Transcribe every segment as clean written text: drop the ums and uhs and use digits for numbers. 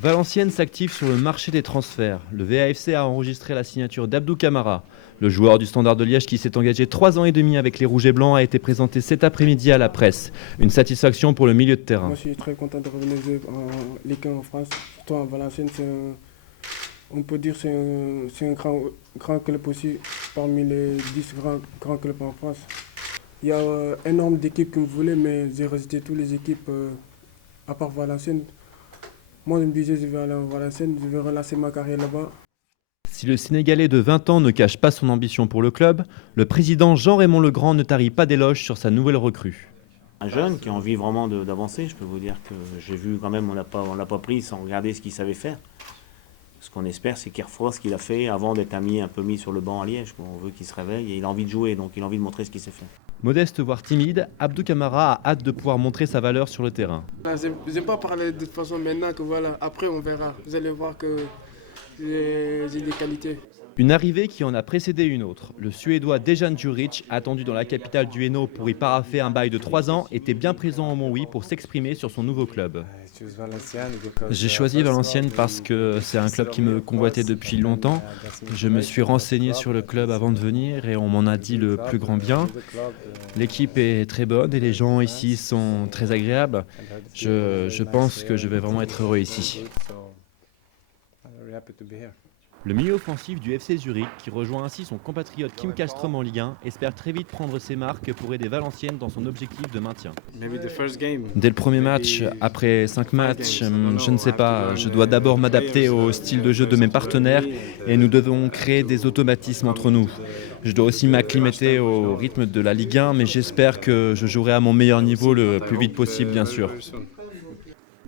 Valenciennes s'active sur le marché des transferts. Le VAFC a enregistré la signature d'Abdou Camara. Le joueur du Standard de Liège qui s'est engagé 3 ans et demi avec les Rouges et Blancs a été présenté cet après-midi à la presse. Une satisfaction pour le milieu de terrain. Moi je suis très content de revenir en Ligue 1 en France. Surtout en Valenciennes, on peut dire que c'est un grand club aussi parmi les 10 grands clubs en France. Il y a un nombre d'équipes qui me voulaient, mais j'ai rejeté toutes les équipes à part Valenciennes. Moi je me disais je vais aller en Valenciennes, je vais relancer ma carrière là-bas. Si le Sénégalais de 20 ans ne cache pas son ambition pour le club, le président Jean-Raymond Legrand ne tarit pas d'éloges sur sa nouvelle recrue. Un jeune qui a envie vraiment d'avancer, je peux vous dire que j'ai vu quand même, on l'a pas pris sans regarder ce qu'il savait faire. Ce qu'on espère, c'est qu'il refera ce qu'il a fait avant d'être un peu mis sur le banc à Liège. On veut qu'il se réveille et il a envie de jouer, donc il a envie de montrer ce qu'il sait faire. Modeste voire timide, Abdou Camara a hâte de pouvoir montrer sa valeur sur le terrain. Je n'ai pas parlé de toute façon maintenant que voilà, après on verra. Vous allez voir que j'ai des qualités. Une arrivée qui en a précédé une autre. Le Suédois Dejan Djuric, attendu dans la capitale du Hainaut pour y paraffer un bail de 3 ans, était bien présent au Montlouis pour s'exprimer sur son nouveau club. J'ai choisi Valenciennes parce que c'est un club qui me convoitait depuis longtemps. Je me suis renseigné sur le club avant de venir et on m'en a dit le plus grand bien. L'équipe est très bonne et les gens ici sont très agréables. Je pense que je vais vraiment être heureux ici. Le milieu offensif du FC Zurich, qui rejoint ainsi son compatriote Kim Kallström en Ligue 1, espère très vite prendre ses marques pour aider Valenciennes dans son objectif de maintien. Dès le premier match, après 5 matchs, je ne sais pas, je dois d'abord m'adapter au style de jeu de mes partenaires et nous devons créer des automatismes entre nous. Je dois aussi m'acclimater au rythme de la Ligue 1, mais j'espère que je jouerai à mon meilleur niveau le plus vite possible, bien sûr.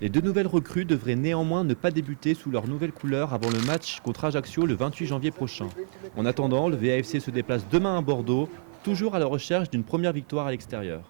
Les 2 nouvelles recrues devraient néanmoins ne pas débuter sous leurs nouvelles couleurs avant le match contre Ajaccio le 28 janvier prochain. En attendant, le VAFC se déplace demain à Bordeaux, toujours à la recherche d'une première victoire à l'extérieur.